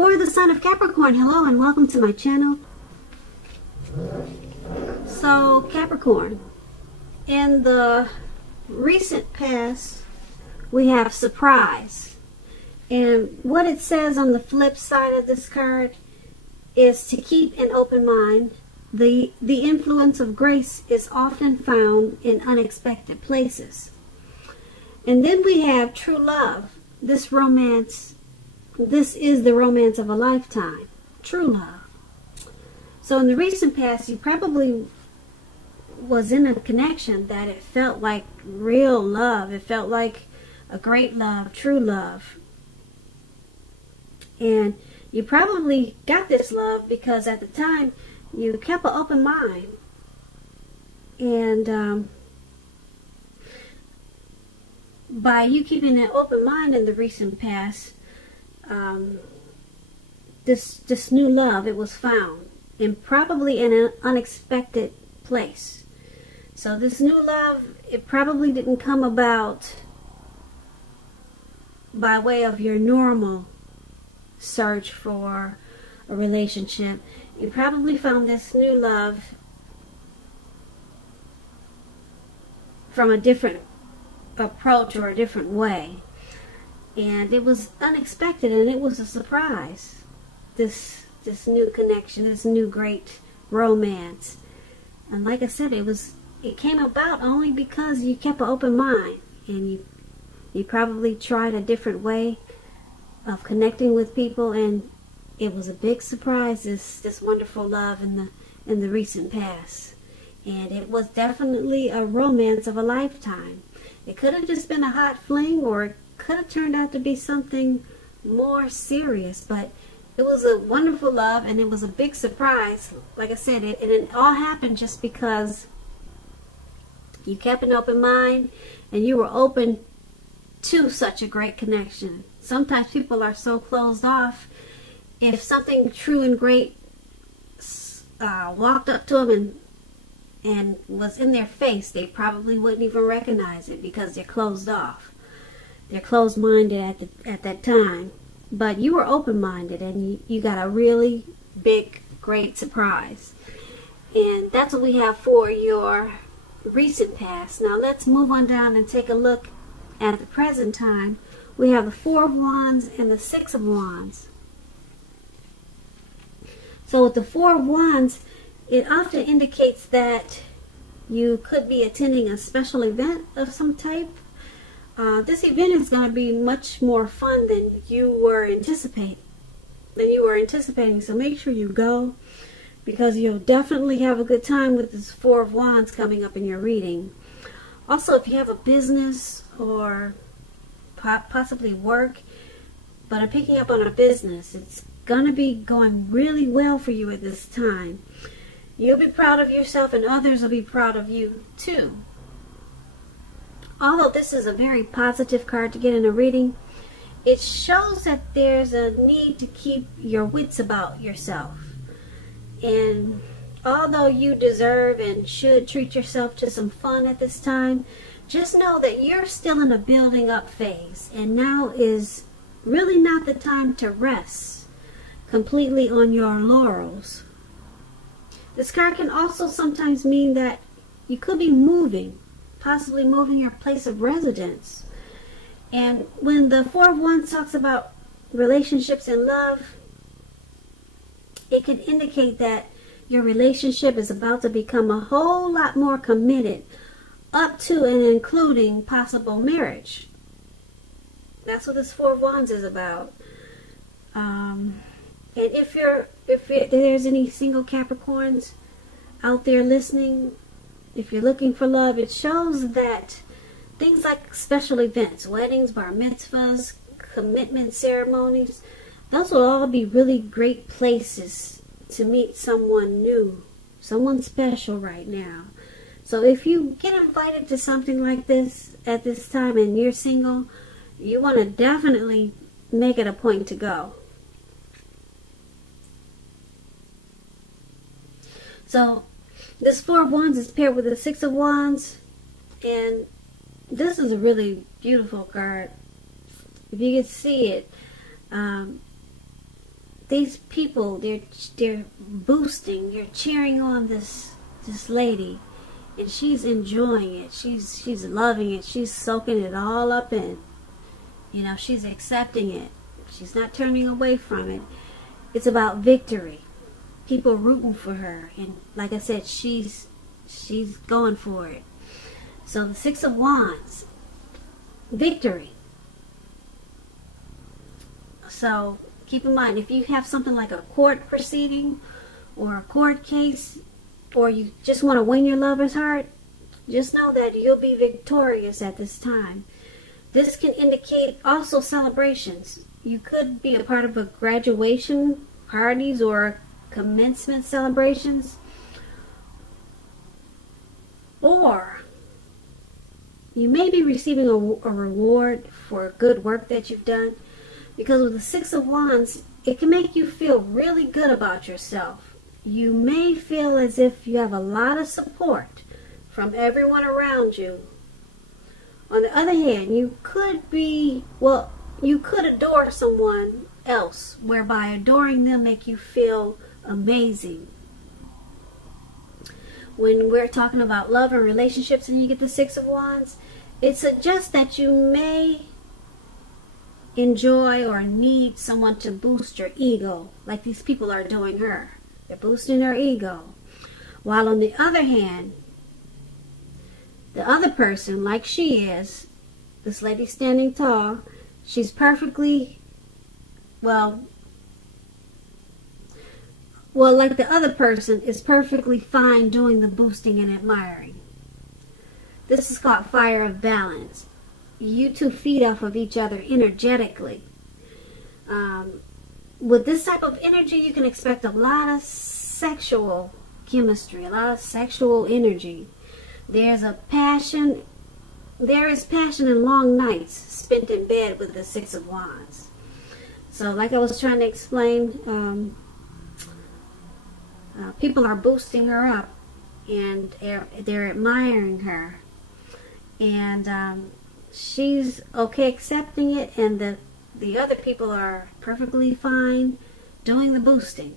For the sign of Capricorn, hello and welcome to my channel. So Capricorn, in the recent past we have surprise, and what it says on the flip side of this card is to keep an open mind. The influence of grace is often found in unexpected places. And then we have true love. This is the romance of a lifetime. True love. So in the recent past, you probably was in a connection that it felt like real love. It felt like a great love, true love. And you probably got this love because at the time you kept an open mind. And by you keeping an open mind in the recent past, this new love, it was found, and probably in an unexpected place. So this new love, it probably didn't come about by way of your normal search for a relationship. You probably found this new love from a different approach or a different way, and it was unexpected and it was a surprise. This new connection, this new great romance. And like I said, it came about only because you kept an open mind, and you probably tried a different way of connecting with people, and it was a big surprise, this wonderful love in the recent past. And it was definitely a romance of a lifetime. It could have just been a hot fling, or it could have turned out to be something more serious, but it was a wonderful love, and it was a big surprise. Like I said, it all happened just because you kept an open mind and you were open to such a great connection. Sometimes people are so closed off. If something true and great walked up to them and was in their face, they probably wouldn't even recognize it because they're closed off. They're closed-minded at that time. But you were open-minded, and you got a really big, great surprise. And that's what we have for your recent past. Now let's move on down and take a look at the present time. We have the Four of Wands and the Six of Wands. So with the Four of Wands, it often indicates that you could be attending a special event of some type. This event is going to be much more fun than you were anticipating. So make sure you go, because you'll definitely have a good time with this Four of Wands coming up in your reading. Also, if you have a business or possibly work, but I'm picking up on a business, it's going to be going really well for you at this time. You'll be proud of yourself, and others will be proud of you too. Although this is a very positive card to get in a reading, it shows that there's a need to keep your wits about yourself. And although you deserve and should treat yourself to some fun at this time, just know that you're still in a building up phase, and now is really not the time to rest completely on your laurels. This card can also sometimes mean that you could be moving, possibly moving your place of residence. And when the Four of Wands talks about relationships and love, it could indicate that your relationship is about to become a whole lot more committed, up to and including possible marriage. That's what this Four of Wands is about. And if there's any single Capricorns out there listening, if you're looking for love, it shows that things like special events, weddings, bar mitzvahs, commitment ceremonies, those will all be really great places to meet someone new, someone special right now. So if you get invited to something like this at this time and you're single, you want to definitely make it a point to go. So this Four of Wands is paired with the Six of Wands, and this is a really beautiful card. If you can see it, these people, they're boosting, you're cheering on this lady, and she's enjoying it. She's loving it. She's soaking it all up in. You know, she's accepting it. She's not turning away from it. It's about victory. People rooting for her, and like I said, she's going for it. So the Six of Wands, victory. So keep in mind, if you have something like a court proceeding or a court case, or you just want to win your lover's heart, just know that you'll be victorious at this time. This can indicate also celebrations. You could be a part of a graduation parties or commencement celebrations, or you may be receiving a reward for good work that you've done, because with the Six of Wands, it can make you feel really good about yourself. You may feel as if you have a lot of support from everyone around you. On the other hand, you could adore someone else, whereby adoring them make you feel amazing. When we're talking about love and relationships and you get the Six of Wands, it suggests that you may enjoy or need someone to boost your ego, like these people are doing her. They're boosting her ego. While on the other hand, the other person, like she is, this lady standing tall, she's perfectly, well, like the other person is perfectly fine doing the boosting and admiring. This is called fire of balance. You two feed off of each other energetically. With this type of energy, you can expect a lot of sexual chemistry, a lot of sexual energy. There is passion in long nights spent in bed with the Six of Wands. So like I was trying to explain, people are boosting her up, and they're admiring her, and she's okay accepting it, and the other people are perfectly fine doing the boosting.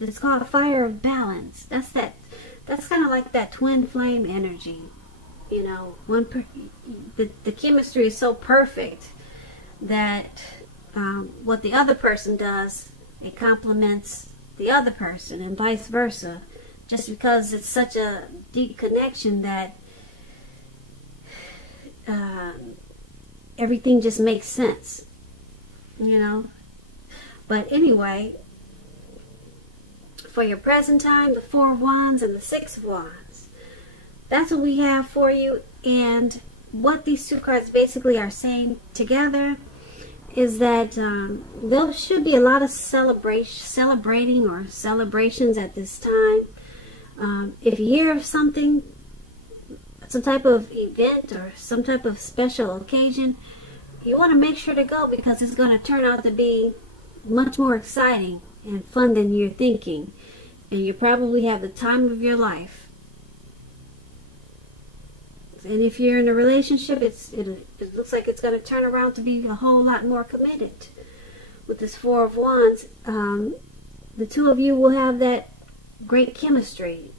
It's called fire of balance. That's kind of like that twin flame energy. You know, the chemistry is so perfect that what the other person does, it complements the other person, and vice versa, just because it's such a deep connection that everything just makes sense, you know. But anyway, for your present time, the Four of Wands and the Six of Wands, that's what we have for you. And what these two cards basically are saying together is that there should be a lot of celebrating or celebrations at this time. If you hear of something, some type of event or some type of special occasion, you want to make sure to go, because it's going to turn out to be much more exciting and fun than you're thinking, and you probably have the time of your life. And if you're in a relationship, it looks like it's going to turn around to be a whole lot more committed. With this Four of Wands, the two of you will have that great chemistry,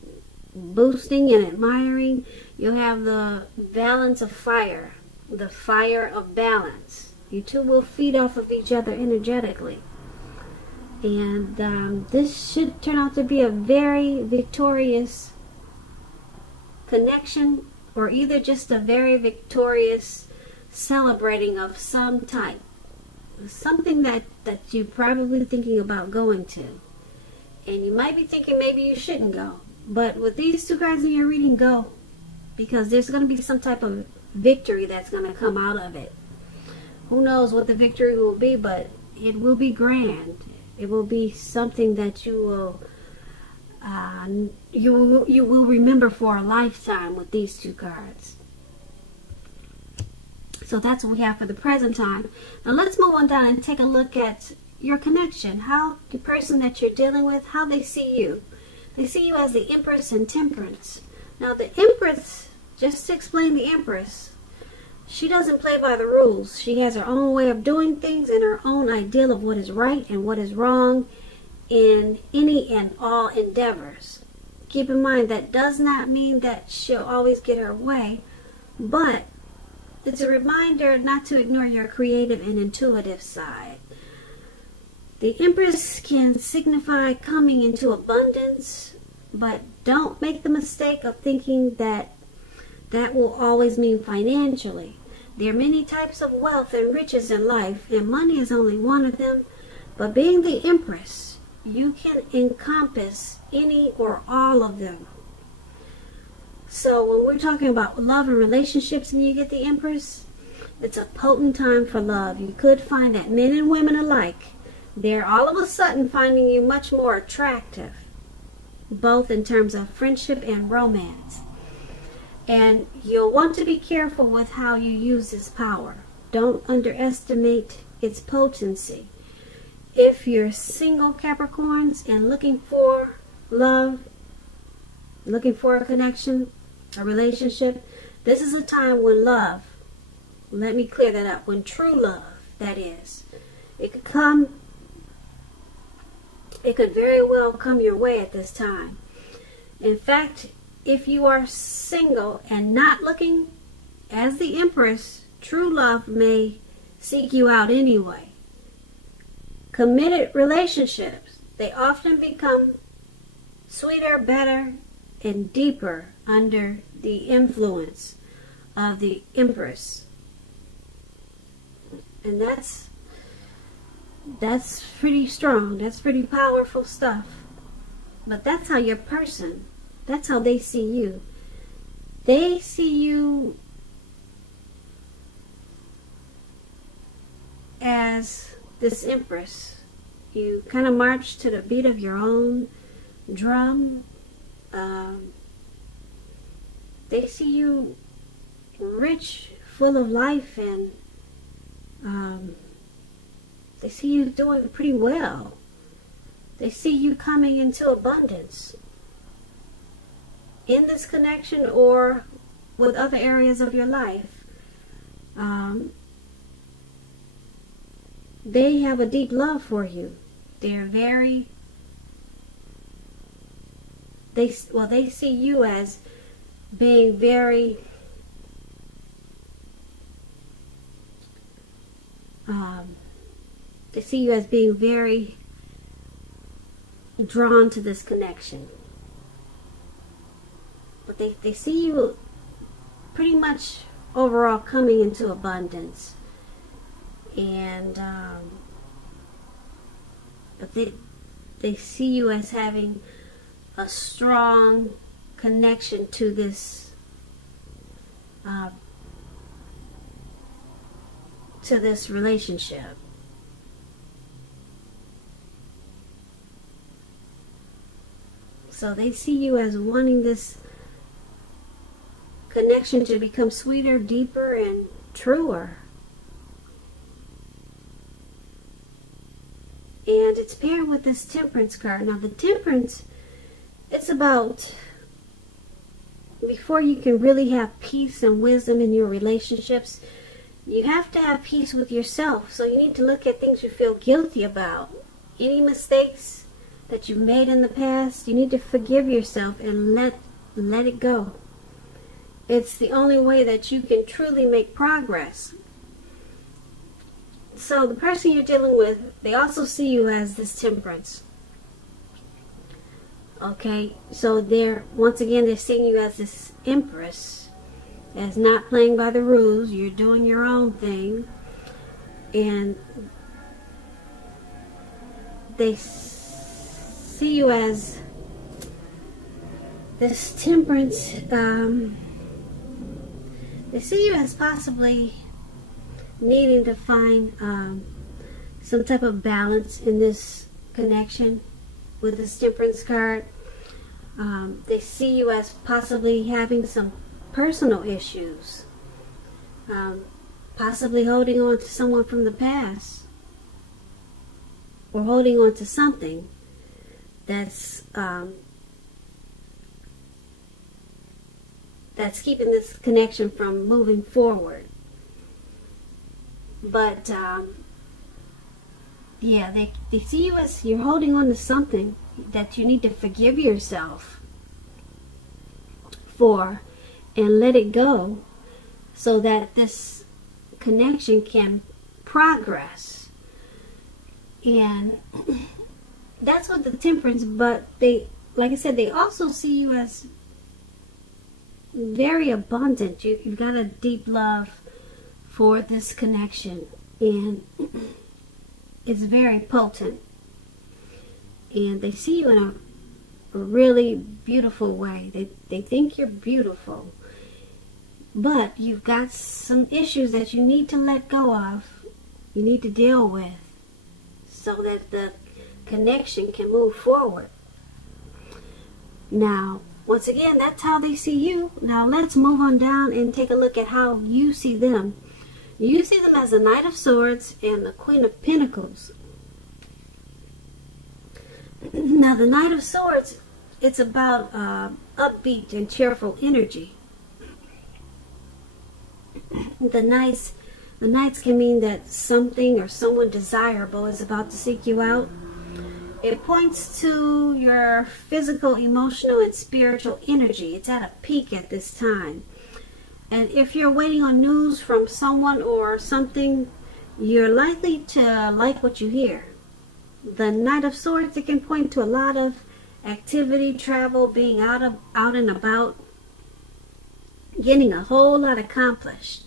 boosting and admiring. You'll have the balance of fire, the fire of balance. You two will feed off of each other energetically. And this should turn out to be a very victorious connection, or either just a very victorious celebrating of some type. Something that you're probably thinking about going to. And you might be thinking maybe you shouldn't go. But with these two cards in your reading, go. Because there's going to be some type of victory that's going to come out of it. Who knows what the victory will be, but it will be grand. It will be something that you will remember for a lifetime with these two cards. So that's what we have for the present time. Now let's move on down and take a look at your connection. How the person that you're dealing with, how they see you. They see you as the Empress and Temperance. Now the Empress, just to explain the Empress, she doesn't play by the rules. She has her own way of doing things and her own ideal of what is right and what is wrong. in any and all endeavors. Keep in mind that does not mean that she'll always get her way, but it's a reminder not to ignore your creative and intuitive side. The Empress can signify coming into abundance, but don't make the mistake of thinking that that will always mean financially. There are many types of wealth and riches in life, and money is only one of them. But being the Empress, you can encompass any or all of them. So when we're talking about love and relationships and you get the Empress, it's a potent time for love. You could find that men and women alike, they're all of a sudden finding you much more attractive, both in terms of friendship and romance. And you'll want to be careful with how you use this power. Don't underestimate its potency. If you're single Capricorns and looking for love, looking for a connection, a relationship, this is a time when love, let me clear that up, when true love, that is, it could very well come your way at this time. In fact, if you are single and not looking as the Empress, true love may seek you out anyway. Committed relationships, they often become sweeter, better, and deeper under the influence of the Empress. And that's pretty strong. That's pretty powerful stuff. But that's how your person, that's how they see you. They see you as this Empress. You kind of march to the beat of your own drum. They see you rich, full of life, and they see you doing pretty well. They see you coming into abundance in this connection or with other areas of your life. They have a deep love for you. They're very, they see you as being very they see you as being very drawn to this connection. But they see you pretty much overall coming into abundance. And but they see you as having a strong connection to this relationship. So they see you as wanting this connection to become sweeter, deeper, and truer. And it's paired with this Temperance card. Now the Temperance, it's about, before you can really have peace and wisdom in your relationships, you have to have peace with yourself. So you need to look at things you feel guilty about. Any mistakes that you've made in the past, you need to forgive yourself and let it go. It's the only way that you can truly make progress. So the person you're dealing with, they also see you as this Temperance. Okay, so once again, they're seeing you as this Empress, as not playing by the rules. You're doing your own thing. And they see you as this Temperance. They see you as possibly needing to find some type of balance in this connection with this Temperance card. They see you as possibly having some personal issues, possibly holding on to someone from the past, or holding on to something that's keeping this connection from moving forward. But yeah, they see you as you're holding on to something that you need to forgive yourself for and let it go, so that this connection can progress. And that's what the Temperance, but they, like I said, they also see you as very abundant. You've got a deep love for this connection, and it's very potent. And they see you in a really beautiful way. They think you're beautiful, but you've got some issues that you need to let go of, you need to deal with, so that the connection can move forward. Now, once again, that's how they see you. Now let's move on down and take a look at how you see them. You see them as the Knight of Swords and the Queen of Pentacles. Now the Knight of Swords, it's about upbeat and cheerful energy. The Knights can mean that something or someone desirable is about to seek you out. It points to your physical, emotional, and spiritual energy. It's at a peak at this time. And if you're waiting on news from someone or something, you're likely to like what you hear. The Knight of Swords, it can point to a lot of activity, travel, being out and about, getting a whole lot accomplished.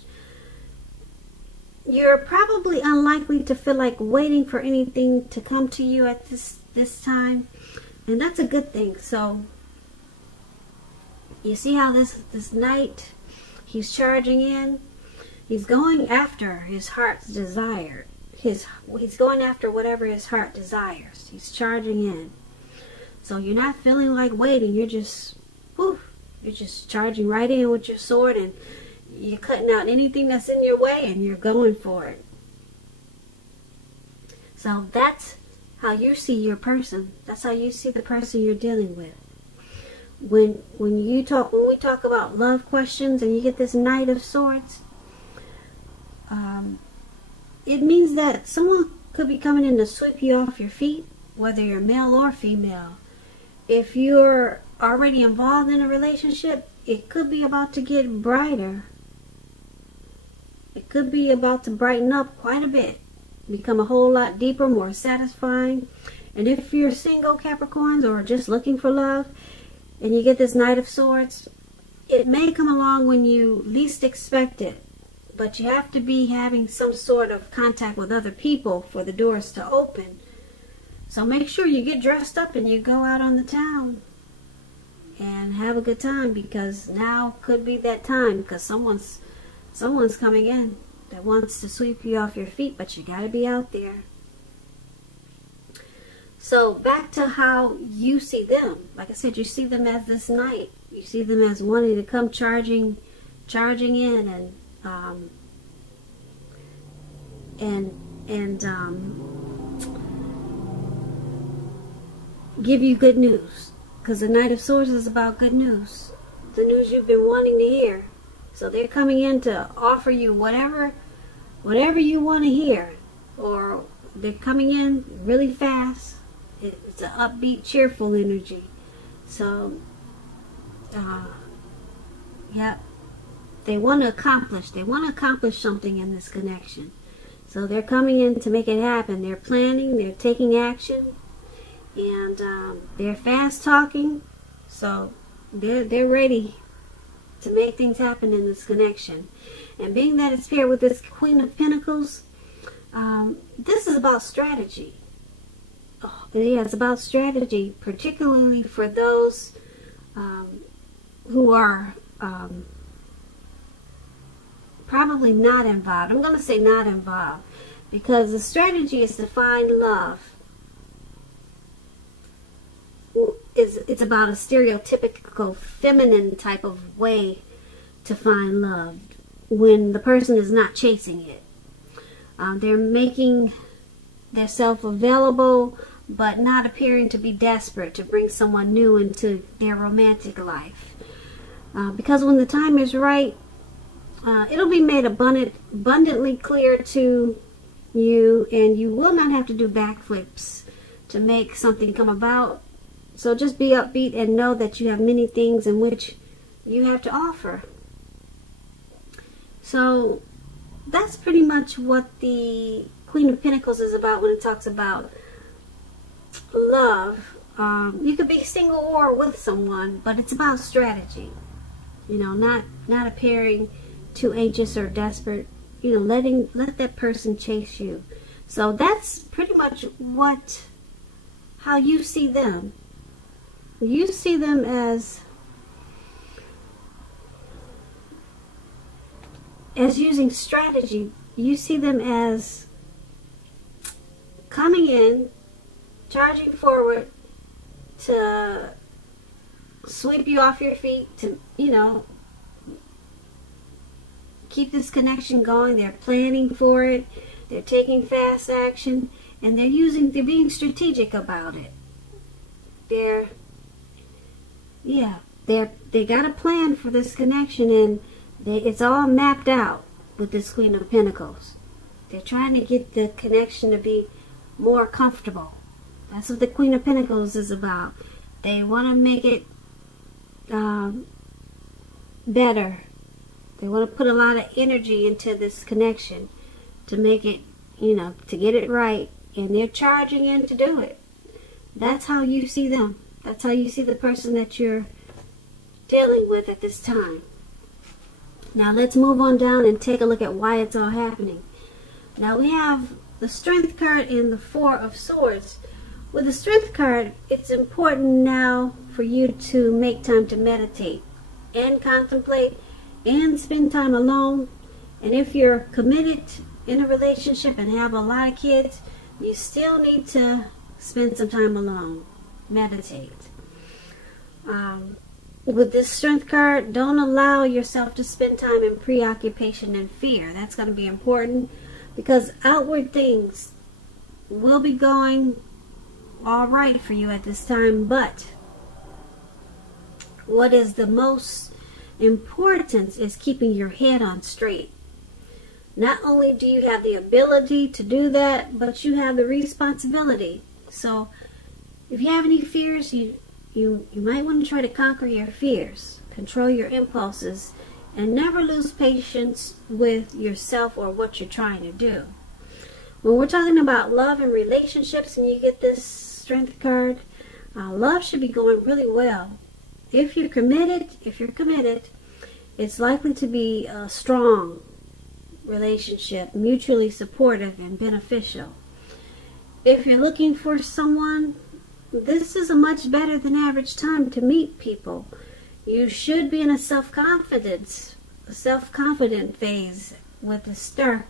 You're probably unlikely to feel like waiting for anything to come to you at this time, and that's a good thing. So you see how this knight, he's charging in, he's going after his heart's desire. He's going after whatever his heart desires. He's charging in. So you're not feeling like waiting. You're just, whew, you're just charging right in with your sword, and you're cutting out anything that's in your way, and you're going for it. So that's how you see your person. That's how you see the person you're dealing with. When we talk about love questions and you get this Knight of Swords, it means that someone could be coming in to sweep you off your feet, whether you're male or female. If you're already involved in a relationship, it could be about to get brighter. It could be about to brighten up quite a bit, become a whole lot deeper, more satisfying. And if you're single, Capricorns, or just looking for love, and you get this Knight of Swords, it may come along when you least expect it. But you have to be having some sort of contact with other people for the doors to open. So make sure you get dressed up and you go out on the town and have a good time, because now could be that time, because someone's coming in that wants to sweep you off your feet, but you got to be out there. So back to how you see them. Like I said, you see them as this knight. You see them as wanting to come charging in and give you good news, because the Knight of Swords is about good news, the news you've been wanting to hear. So they're coming in to offer you whatever you want to hear, or they're coming in really fast. It's an upbeat, cheerful energy. So yeah, they want to accomplish something in this connection. So they're coming in to make it happen. They're planning, they're taking action, and they're fast talking. So they're ready to make things happen in this connection. And being that it's paired with this Queen of Pentacles, this is about strategy. Oh, yeah, it's about strategy, particularly for those who are probably not involved. I'm going to say not involved, because the strategy is to find love. It's about a stereotypical feminine type of way to find love when the person is not chasing it. They're making themselves available, but not appearing to be desperate to bring someone new into their romantic life. Because when the time is right, it'll be made abundantly clear to you, and you will not have to do backflips to make something come about. So just be upbeat and know that you have many things in which you have to offer. So that's pretty much what the Queen of Pentacles is about when it talks about love. You could be single or with someone, but it's about strategy. You know, not appearing too anxious or desperate. You know, let that person chase you. So that's pretty much how you see them. You see them as using strategy. You see them as coming in, charging forward to sweep you off your feet, to, you know, keep this connection going. They're planning for it. They're taking fast action, and they're being strategic about it. They got a plan for this connection, and it's all mapped out with this Queen of Pentacles. They're trying to get the connection to be more comfortable. That's what the Queen of Pentacles is about. They want to make it better. They want to put a lot of energy into this connection to make it, you know, to get it right. And they're charging in to do it. That's how you see them. That's how you see the person that you're dealing with at this time. Now let's move on down and take a look at why it's all happening. Now we have the Strength card and the Four of Swords. With the Strength card, it's important now for you to make time to meditate and contemplate and spend time alone. And if you're committed in a relationship and have a lot of kids, you still need to spend some time alone. Meditate. With this Strength card, don't allow yourself to spend time in preoccupation and fear. That's going to be important, because outward things will be going all right for you at this time, but what is the most important is keeping your head on straight. Not only do you have the ability to do that, but you have the responsibility. So if you have any fears, you might want to try to conquer your fears, control your impulses, and never lose patience with yourself or what you're trying to do. When we're talking about love and relationships and you get this Strength card, love should be going really well. If you're committed, it's likely to be a strong relationship, mutually supportive and beneficial. If you're looking for someone, this is a much better than average time to meet people. You should be in a self-confident phase with the Star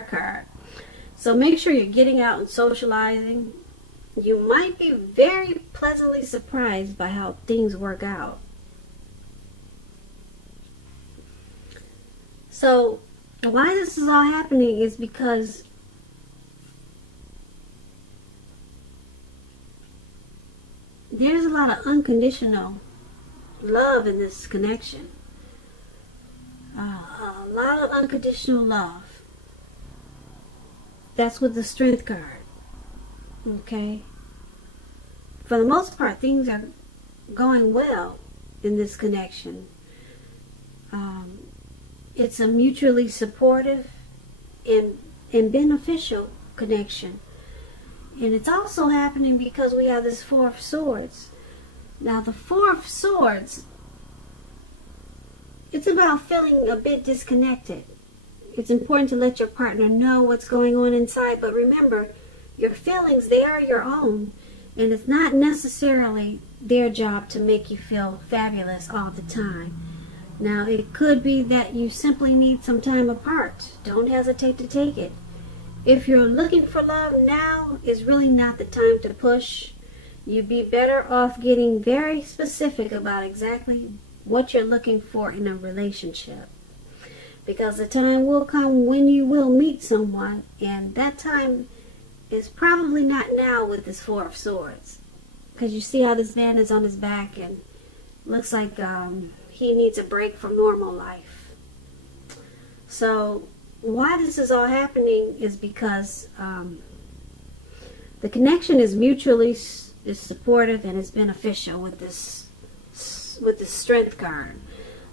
card. So make sure you're getting out and socializing. You might be very pleasantly surprised by how things work out. So why this is all happening is because there's a lot of unconditional love in this connection. A lot of unconditional love. That's with the Strength card. Okay? For the most part, things are going well in this connection. It's a mutually supportive and beneficial connection. And it's also happening because we have this Four of Swords. Now the Four of Swords, it's about feeling a bit disconnected. It's important to let your partner know what's going on inside, but remember, your feelings, they are your own, and it's not necessarily their job to make you feel fabulous all the time. Now, it could be that you simply need some time apart. Don't hesitate to take it. If you're looking for love, now is really not the time to push. You'd be better off getting very specific about exactly what you're looking for in a relationship. Because the time will come when you will meet someone, and that time is probably not now with this Four of Swords. Because you see how this man is on his back and looks like he needs a break from normal life. So why this is all happening is because the connection is mutually is supportive and is beneficial with this strength card.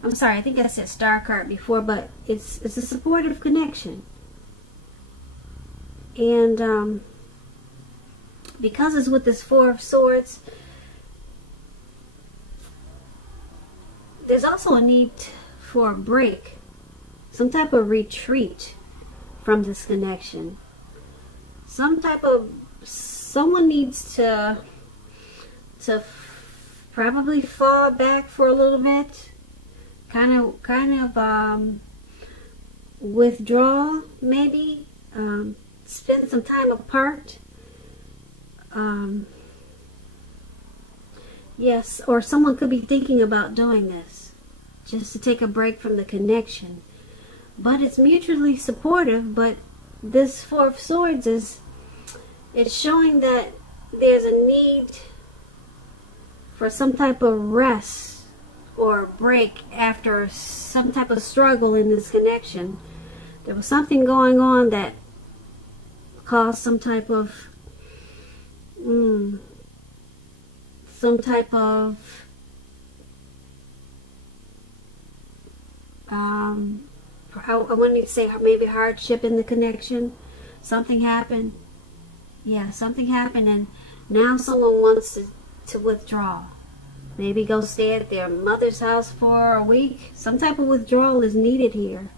I'm sorry, I think I said star card before, but it's a supportive connection. And because it's with this Four of Swords, there's also a need for a break, some type of retreat from this connection. Someone needs to probably fall back for a little bit, kind of withdraw, maybe spend some time apart. Yes, or someone could be thinking about doing this, just to take a break from the connection. But it's mutually supportive. But this Four of Swords it's showing that there's a need for some type of rest or break after some type of struggle in this connection. There was something going on that caused some type of I wanted to say maybe hardship in the connection. Something happened. Yeah, something happened, and now someone wants to withdraw. Maybe go stay at their mother's house for a week. Some type of withdrawal is needed here.